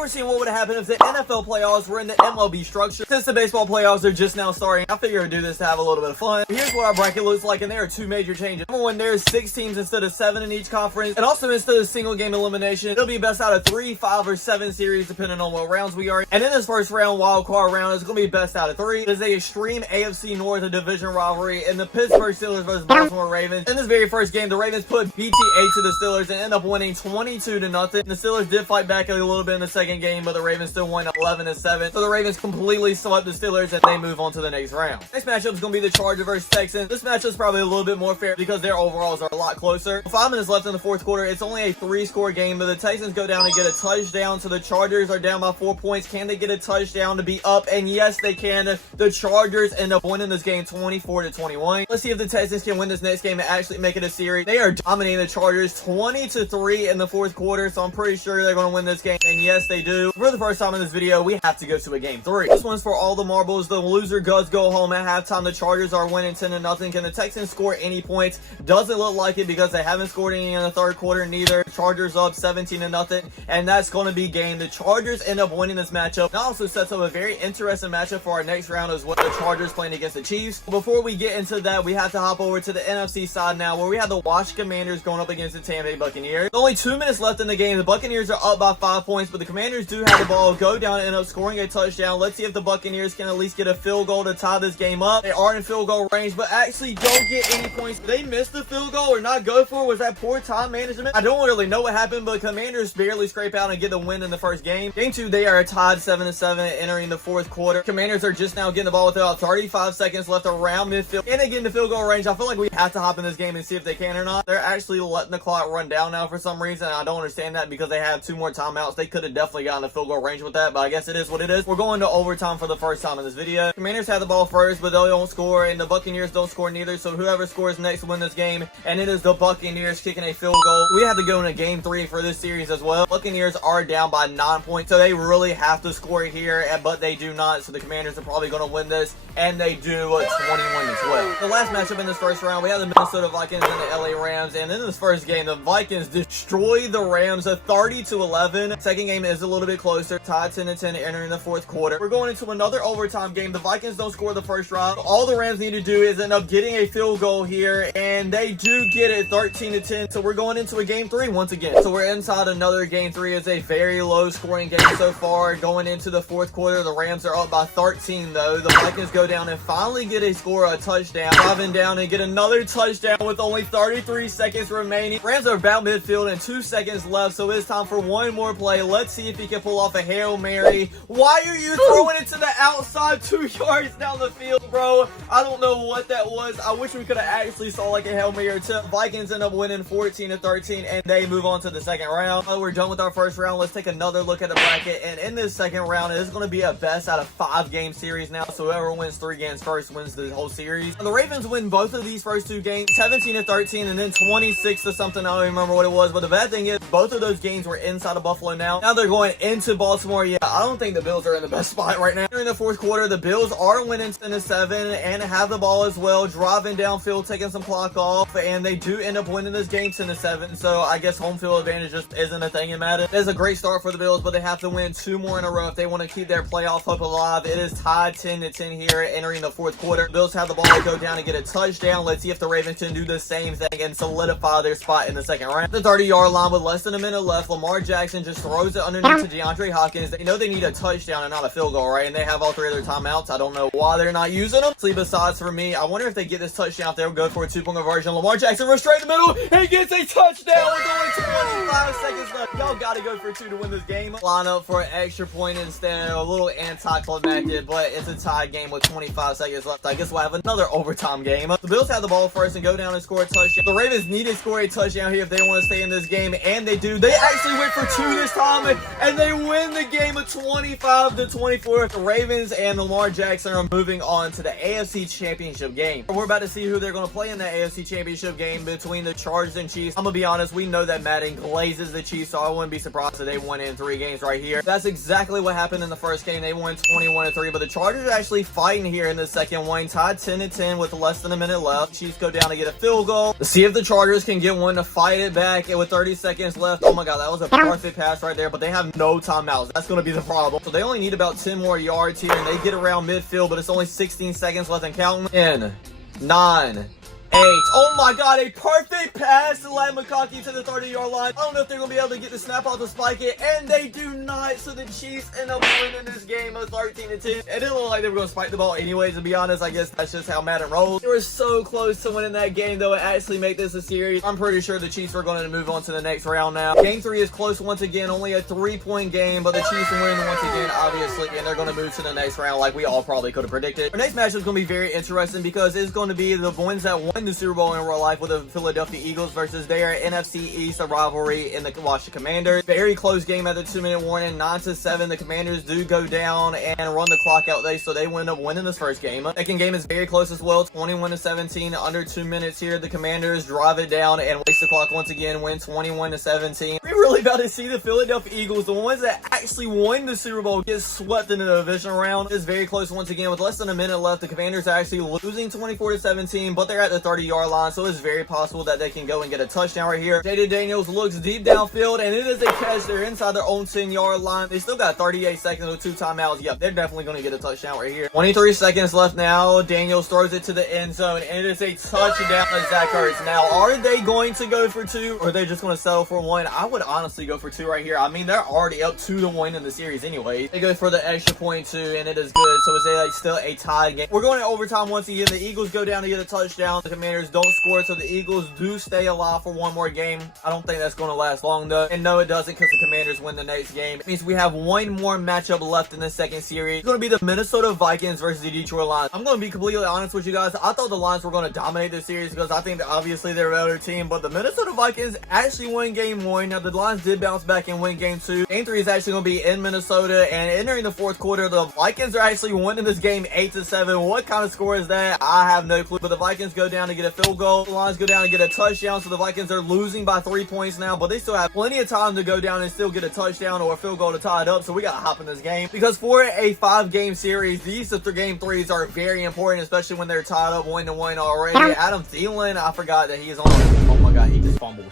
we're seeing what would happen if the NFL playoffs were in the MLB structure. Since the baseball playoffs are just now starting, I figured I'd do this to have a little bit of fun. Here's what our bracket looks like, and there are two major changes. Number one, there's 6 teams instead of 7 in each conference, and also instead of single game elimination, it'll be best out of 3, 5, or 7 series depending on what rounds we are in. And in this first round, wild card round, it's going to be best out of 3. There's a extreme AFC North division rivalry in the Pittsburgh Steelers versus Baltimore Ravens. In this very first game, the Ravens put BTA to the Steelers and end up winning 22-0. The Steelers did fight back a little bit in the second game, but the Ravens still won 11-7. So the Ravens completely swept the Steelers and they move on to the next round. Next matchup is going to be the Chargers versus Texans. This matchup is probably a little bit more fair because their overalls are a lot closer. 5 minutes left in the fourth quarter. It's only a 3-score game, but the Texans go down and get a touchdown. So the Chargers are down by 4 points. Can they get a touchdown to be up? And yes, they can. The Chargers end up winning this game 24-21. Let's see if the Texans can win this next game and actually make it a series. They are dominating the Chargers 20-3 in the fourth quarter, so I'm pretty sure they're going to win this game. And yes, they do. For the first time in this video, we have to go to a game 3. This one's for all the marbles. The loser does go home at halftime. The Chargers are winning 10-0. Can the Texans score any points? Doesn't look like it because they haven't scored any in the third quarter neither. Chargers up 17-0, and that's going to be game. The Chargers end up winning this matchup. It also sets up a very interesting matchup for our next round as well. The Chargers playing against the Chiefs. Before we get into that, we have to hop over to the NFC side now, where we have the Washington Commanders going up against the Tampa Bay Buccaneers. Only 2 minutes left in the game. The Buccaneers are up by 5 points, but the Commanders do have the ball, go down and end up scoring a touchdown. Let's see if the Buccaneers can at least get a field goal to tie this game up. They are in field goal range, but actually don't get any points. They missed the field goal or not go for it. Was that poor time management? I don't really know what happened, but Commanders barely scrape out and get the win in the first game. Game 2, they are tied 7-7 entering the fourth quarter. Commanders are just now getting the ball with about 35 seconds left around midfield. And they get into field goal range. I feel like we have to hop in this game and see if they can or not. They're actually letting the clock run down now for some reason. I don't understand that because they have 2 more timeouts. They could have definitely gotten a field goal range with that, but I guess it is what it is. We're going to overtime for the first time in this video. Commanders have the ball first, but they don't score, and the Buccaneers don't score neither, so whoever scores next win this game, and it is the Buccaneers kicking a field goal. We have to go into game 3 for this series as well. Buccaneers are down by 9 points, so they really have to score here, but they do not, so the Commanders are probably going to win this, and they do 21-12. The last matchup in this first round, we have the Minnesota Vikings and the LA Rams, and in this first game, the Vikings destroy the Rams 30-11. Second game is a little bit closer, tied 10-10 entering the fourth quarter. We're going into another overtime game. The Vikings don't score the first round. All the Rams need to do is end up getting a field goal here, and they do get it 13-10. So we're going into a game 3 once again. So we're inside another game 3. It's a very low scoring game so far. Going into the fourth quarter, the Rams are up by 13 though. The Vikings go down and finally get a score, a touchdown. Driving down and get another touchdown with only 33 seconds remaining. Rams are about midfield and 2 seconds left, so it's time for one more play. Let's see if he can pull off a Hail Mary. Why are you throwing it to the outside 2 yards down the field, bro? I don't know what that was. I wish we could have actually saw like a Hail Mary or 2. Vikings end up winning 14-13, and they move on to the second round. We're done with our first round. Let's take another look at the bracket, and in this second round, it is going to be a best out of 5 game series now, so whoever wins 3 games first wins the whole series. The Ravens win both of these first 2 games, 17-13, and then 26 to something. I don't even remember what it was, but the bad thing is both of those games were inside of Buffalo now. Now they're going into Baltimore. Yeah, I don't think the Bills are in the best spot right now. During the fourth quarter, the Bills are winning 10-7 and have the ball as well, driving downfield, taking some clock off, and they do end up winning this game 10-7. So I guess home field advantage just isn't a thing in Madden. It's a great start for the Bills, but they have to win 2 more in a row if they want to keep their playoff hope alive. It is tied 10-10 here entering the fourth quarter. The Bills have the ball to go down and get a touchdown. Let's see if the Ravens can do the same thing and solidify their spot in the second round. The 30-yard line with less than a minute left. Lamar Jackson just throws it underneath to DeAndre Hopkins. They know they need a touchdown and not a field goal, right? And they have all 3 of their timeouts. I don't know why they're not using them. See, besides for me, I wonder if they get this touchdown if they'll go for a 2-point conversion. Lamar Jackson runs straight in the middle. He gets a touchdown with only 25 seconds left. Y'all gotta go for 2 to win this game. Line up for an extra point instead. A little anticlimactic, but it's a tied game with 25 seconds left. I guess we'll have another overtime game. The Bills have the ball first and go down and score a touchdown. The Ravens need to score a touchdown here if they want to stay in this game, and they do. They actually went for 2 this time, and they win the game of 25-24. The Ravens and Lamar Jackson are moving on to the AFC Championship game. We're about to see who they're going to play in that AFC Championship game between the Chargers and Chiefs. I'm going to be honest, we know that Madden glazes the Chiefs, so I wouldn't be surprised if they won in 3 games right here. That's exactly what happened in the first game. They won 21-3, but the Chargers are actually fighting here in the second one, tied 10-10 with less than a minute left. Chiefs go down to get a field goal. Let's see if the Chargers can get one to fight it back with 30 seconds left. Oh my god, that was a perfect pass right there, but they have on no timeouts. That's going to be the problem. So they only need about 10 more yards here, and they get around midfield, but it's only 16 seconds left and counting. In 9, 8. Oh my god, a perfect pass to Lad McConkey to the 30-yard line. I don't know if they're going to be able to get the snap out to spike it, and they do not. So the Chiefs end up winning this game of 13-10. It didn't look like they were going to spike the ball anyways, to be honest. I guess that's just how Madden rolls. They were so close to winning that game, though, and actually make this a series. I'm pretty sure the Chiefs are going to move on to the next round now. Game 3 is close once again, only a 3-point game, but the Chiefs win once again, obviously, and they're going to move to the next round like we all probably could have predicted. Our next matchup is going to be very interesting because it's going to be the ones that won the Super Bowl in real life with the Philadelphia Eagles versus their NFC East rivalry in the Washington Commanders. Very close game at the 2-minute warning, 9-7. The Commanders do go down and run the clock out there, so they end up winning this first game. Second game is very close as well, 21-17, under 2 minutes here. The Commanders drive it down and waste the clock once again, win 21-17. We're really about to see the Philadelphia Eagles, the ones that actually won the Super Bowl, get swept into the divisional round. It's very close once again with less than a minute left. The Commanders are actually losing 24-17, but they're at the 30-yard line, so it's very possible that they can go and get a touchdown right here. Jaden Daniels looks deep downfield, and it is a catch. They're inside their own 10-yard line. They still got 38 seconds with 2 timeouts. Yep, they're definitely going to get a touchdown right here. 23 seconds left now. Daniels throws it to the end zone, and it is a touchdown to Zach Ertz. Now, are they going to go for 2, or are they just going to settle for 1? I would honestly go for 2 right here. I mean, they're already up 2-1 in the series anyway. They go for the extra point 2, and it is good. So it's still a tied game. We're going to overtime once again. The Eagles go down to get a touchdown. The Commanders don't score, so the Eagles do stay alive for one more game. I don't think that's going to last long though. And no, it doesn't, because the Commanders win the next game. It means we have one more matchup left in the second series. It's going to be the Minnesota Vikings versus the Detroit Lions. I'm going to be completely honest with you guys. I thought the Lions were going to dominate this series because I think that obviously they're a better team, but the Minnesota Vikings actually won game 1. Now the Lions did bounce back and win game 2. Game 3 is actually going to be in Minnesota, and entering the fourth quarter, the Vikings are actually winning this game 8-7. What kind of score is that? I have no clue, but the Vikings go down to get a field goal. The Lions go down and get a touchdown, so the Vikings are losing by 3 points now, but they still have plenty of time to go down and still get a touchdown or a field goal to tie it up. So we gotta hop in this game, because for a 5-game series, these game 3s are very important, especially when they're tied up 1-1 already. Adam Thielen, I forgot that he is on. Oh my god, he just fumbled.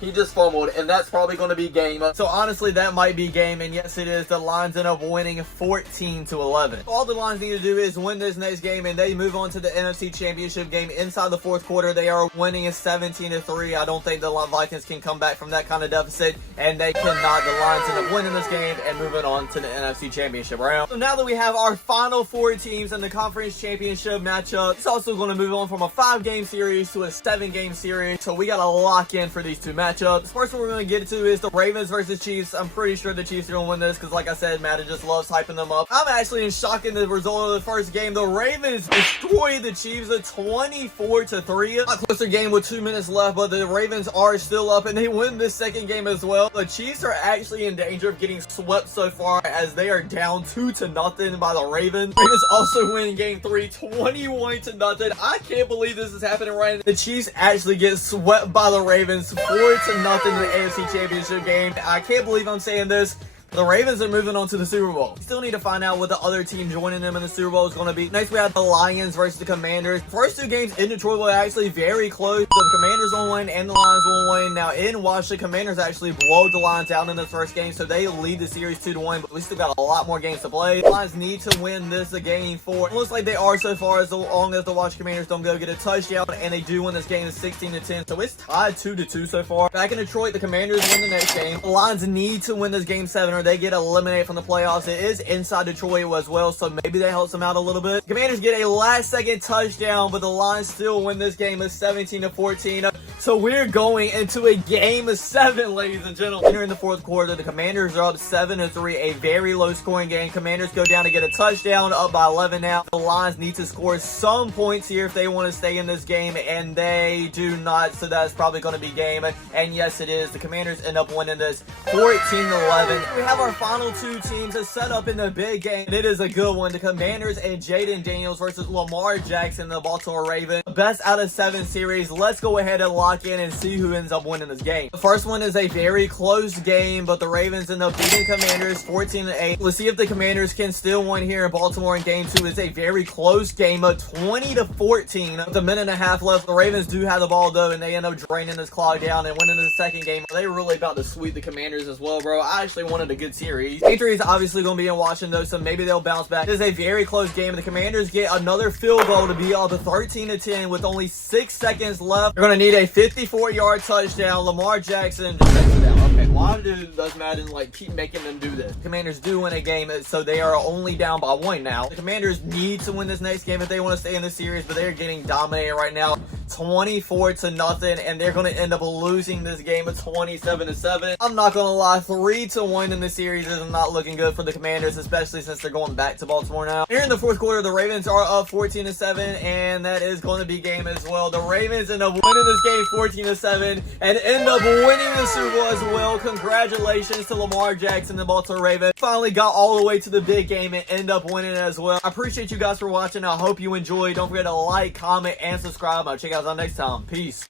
He just fumbled, and that's probably going to be game. So honestly, that might be game, and yes, it is. The Lions end up winning 14-11. All the Lions need to do is win this next game, and they move on to the NFC Championship game. Inside the fourth quarter, they are winning 17-3. I don't think the Vikings can come back from that kind of deficit, and they cannot. The Lions end up winning this game and moving on to the NFC Championship round. So now that we have our final 4 teams in the Conference Championship matchup, it's also going to move on from a 5-game series to a 7-game series. So we got to lock in for these 2 matchups. The first one we're going to get to is the Ravens versus Chiefs. I'm pretty sure the Chiefs are going to win this because, like I said, Madden just loves hyping them up. I'm actually in shock in the result of the first game. The Ravens destroyed the Chiefs at 24-3. A closer game with 2 minutes left, but the Ravens are still up, and they win this second game as well. The Chiefs are actually in danger of getting swept so far, as they are down 2-0 by the Ravens. Ravens also win game 3, 21-0. I can't believe this is happening right now. The Chiefs actually get swept by the Ravens 4-0 in the AFC Championship game. I can't believe I'm saying this. The Ravens are moving on to the Super Bowl. Still need to find out what the other team joining them in the Super Bowl is going to be. Next, we have the Lions versus the Commanders. First 2 games in Detroit were actually very close. The Commanders will win and the Lions will win. Now, in Washington, Commanders actually blow the Lions out in the first game, so they lead the series 2-1, but we still got a lot more games to play. The Lions need to win this game 4. It looks like they are so far, as long as the Washington Commanders don't go get a touchdown, and they do win this game 16-10, so it's tied 2-2 so far. Back in Detroit, the Commanders win the next game. The Lions need to win this game 7, or they get eliminated from the playoffs. It is inside Detroit as well, so maybe that helps them out a little bit. Commanders get a last-second touchdown, but the Lions still win this game of 17-14. So we're going into a game 7, ladies and gentlemen. Entering the fourth quarter, the Commanders are up 7-3, a very low-scoring game. Commanders go down to get a touchdown, up by 11 now. The Lions need to score some points here if they want to stay in this game, and they do not, so that's probably going to be game. And yes, it is. The Commanders end up winning this 14-11. We have our final 2 teams to set up in the big game. It is a good one. The Commanders and Jaden Daniels versus Lamar Jackson, the Baltimore Ravens. Best out of 7 series. Let's go ahead and lock in and see who ends up winning this game. The first one is a very close game, but the Ravens end up beating the Commanders 14-8. Let's see if the Commanders can still win here in Baltimore in game 2. It's a very close game of 20-14 with a minute and a half left. The Ravens do have the ball though, and they end up draining this clock down and winning the second game. They were really about to sweep the Commanders as well, bro. I actually wanted a good good series. Patriots obviously going to be in Washington though, so maybe they'll bounce back. This is a very close game. The Commanders get another field goal to be up to 13-10 with only 6 seconds left. They're going to need a 54-yard touchdown. Lamar Jackson just takes it down. Okay, why does Madden like keep making them do this? Commanders do win a game, so they are only down by 1 now. The Commanders need to win this next game if they want to stay in this series, but they are getting dominated right now, 24-0, and they're going to end up losing this game at 27-7. I'm not going to lie, 3-1 in this series is not looking good for the Commanders, especially since they're going back to Baltimore now. Here in the fourth quarter, the Ravens are up 14-7, and that is going to be game as well. The Ravens end up winning this game 14-7 and end up winning the Super Bowl as well. Congratulations to Lamar Jackson, the Baltimore Ravens. Finally got all the way to the big game and end up winning as well. I appreciate you guys for watching. I hope you enjoyed. Don't forget to like, comment, and subscribe. I'll check you guys out next time. Peace.